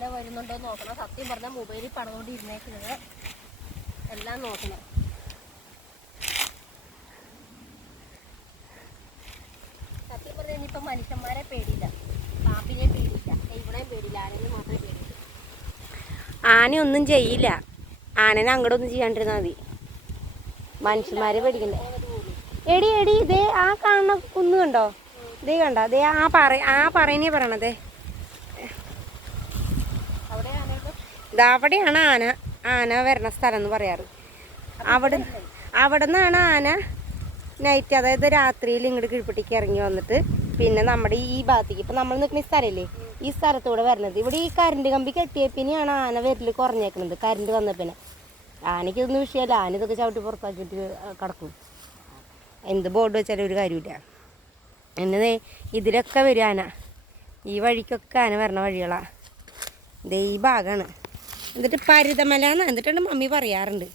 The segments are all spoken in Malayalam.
ആന വരുന്നുണ്ടോ നോക്കണം. സത്യം പറഞ്ഞാൽ മൊബൈലിൽ പടന്നുകൊണ്ട് ഇരുന്നേക്കുന്നത് എല്ലാം നോക്കണം. സത്യം പറഞ്ഞാൽ ഇനിയിപ്പം മനുഷ്യന്മാരെ പേടിയില്ല, പാമ്പിനെ പേടിയില്ല, ഇവിടെയും പേടിയില്ല, ആനയെ മാത്രമേ പേടിയില്ല. ആനയൊന്നും ചെയ്യില്ല. ആനനെ അങ്ങോട്ടൊന്നും ചെയ്യാണ്ടിരുന്നാൽ മതി. മനുഷ്യന്മാരെ പേടിക്കണ്ടേ. എടി എടി ഇതേ ആ കാണുന്ന കുന്ന് കണ്ടോ? ഇതേ കണ്ട അതേ ആ പറയണതേ ഇതവിടെയാണ് ആന വരണ സ്ഥലം എന്ന് പറയാറ്. അവിടെ നിന്നാണ് ആന നൈറ്റ്, അതായത് രാത്രിയിൽ ഇങ്ങോട്ട് കീഴ്പെട്ടിക്ക് ഇറങ്ങി വന്നിട്ട് പിന്നെ നമ്മുടെ ഈ ഭാഗത്തേക്ക്, ഇപ്പം നമ്മൾ നിൽക്കുന്ന ഈ സ്ഥലമില്ലേ, ഈ സ്ഥലത്തൂടെ വരണത്. ഇവിടെ ഈ കറണ്ട് കമ്പി കെട്ടിയ പിന്നെയാണ് ആന വരൽ കുറഞ്ഞേക്കുന്നത്. കറണ്ട് വന്ന പിന്നെ ആനയ്ക്ക് ഇതൊന്നും വിഷയമല്ല. ആന ഇതൊക്കെ ചവിട്ടി പുറത്താക്കിയിട്ട് കിടക്കും. എന്ത് ബോർഡ് വെച്ചാലും ഒരു കാര്യമില്ല. എന്നത് ഇതിലൊക്കെ വരും ആന. ഈ വഴിക്കൊക്കെ ആന വരണ വഴികളാണ്. ഇതേ ഈ ഭാഗമാണ്. എന്നിട്ട് പരുതമല എന്ന് എന്നിട്ടാണ് മമ്മി പറയാറുണ്ട്.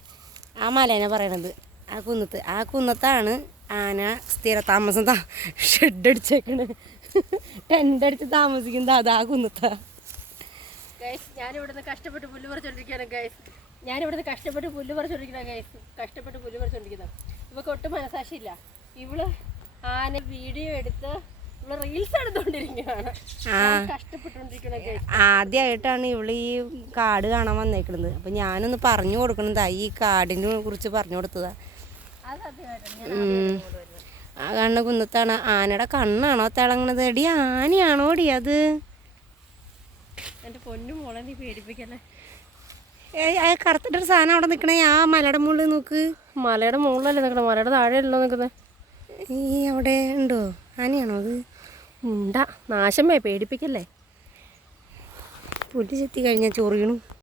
ആ മലേനെ പറയണത് ആ കുന്നത്താണ് ആന സ്ഥിര താമസം. ഷെഡ് അടിച്ചേക്കണ്, ടെൻ്റ് അടിച്ച് താമസിക്കുന്നത് ആ കുന്നത്താ. ഞാനിവിടുന്ന് കഷ്ടപ്പെട്ട് പുല്ല് പറിച്ചോണ്ടിരിക്കുകയാണ് ഗൈസ്. കഷ്ടപ്പെട്ട് പുല്ല് പറിച്ചോണ്ടിരിക്കുന്നത്. ഇവക്ക് ഒട്ടും മനസാക്ഷിയില്ല. ഇവള് ആന വീഡിയോ എടുത്ത് റീൽസ് എടുത്തോണ്ടിരിക്കുകയാണ്. ആദ്യമായിട്ടാണ് ഇവള് ഈ കാട് കാണാൻ വന്നേക്കുന്നത്. അപ്പൊ ഞാനൊന്ന് പറഞ്ഞു കൊടുക്കണതാ, ഈ കാടിനെ കുറിച്ച് പറഞ്ഞു കൊടുത്തതാ. ആ കണ്ണ കുന്നത്താണ്. ആനയുടെ കണ്ണാണോ തിളങ്ങണത്? എടി ആനയാണോ എടി അത്? എന്റെ പൊന്നു മോളെ നീ പേടിപ്പിക്കല്ലേ. കറുത്തിട്ടൊരു സാധനം അവിടെ നിൽക്കണേ. ആ മലയുടെ മുകളിൽ നോക്ക്. മലയുടെ മുകളിലല്ലേ നിൽക്കണേ, മലയുടെ താഴെയല്ലോ നിൽക്കുന്നത്. ഈ അവിടെ ഉണ്ടോ ആനയാണോ അത്? ഉണ്ടാ നാശമേ, പേടിപ്പിക്കല്ലേ. പുല്ല് ചെത്തി കഴിഞ്ഞാൽ ചൊറിയണു.